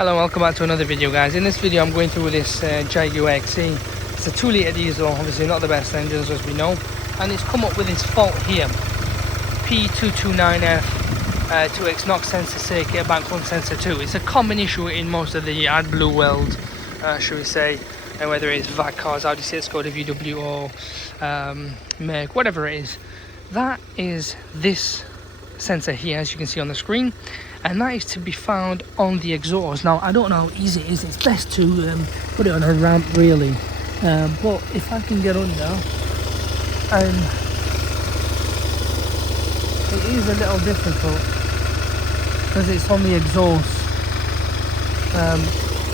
Hello, welcome back to another video, guys. In this video I'm going through this Jaguar XE. It's a 2-litre diesel, obviously not the best engines as we know, and it's come up with this fault here. P229F 2X NOx sensor circuit, bank 1 sensor 2. It's a common issue in most of the AdBlue world, should we say, and whether it's VAC cars, Audi 6, Skoda VW or Merc, whatever it is. That is this sensor here, as you can see on the screen, and that is to be found on the exhaust. Now I don't know how easy it is. It's best to put it on a ramp really, but if I can get under, it is a little difficult because it's on the exhaust.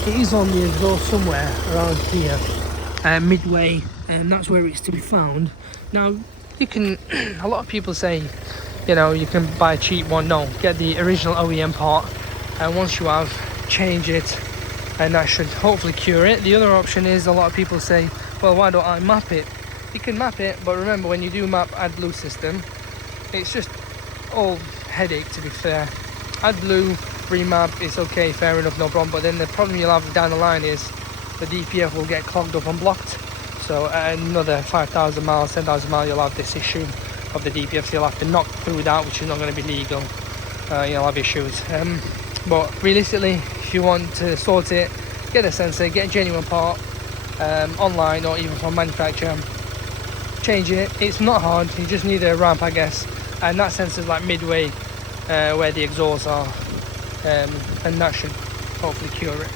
It is on the exhaust somewhere around here, midway, and that's where it's to be found. Now you can a lot of people say, you know, you can buy a cheap one. No, get the original OEM part, and once you have, change it, and that should hopefully cure it. The other option is, a lot of people say, well, why don't I map it? You can map it, but remember, when you do map AdBlue system, it's just all headache, to be fair. AdBlue remap is okay, fair enough, no problem, but then the problem you'll have down the line is the DPF will get clogged up and blocked. So at another 5,000 miles, 10,000 miles, you'll have this issue of the DPF, so you'll have to knock fluid out, which is not going to be legal. You'll have issues. But realistically, if you want to sort it, get a sensor, get a genuine part online or even from manufacturer, change it. It's not hard, you just need a ramp, I guess, and that sensor is like midway where the exhausts are, and that should hopefully cure it.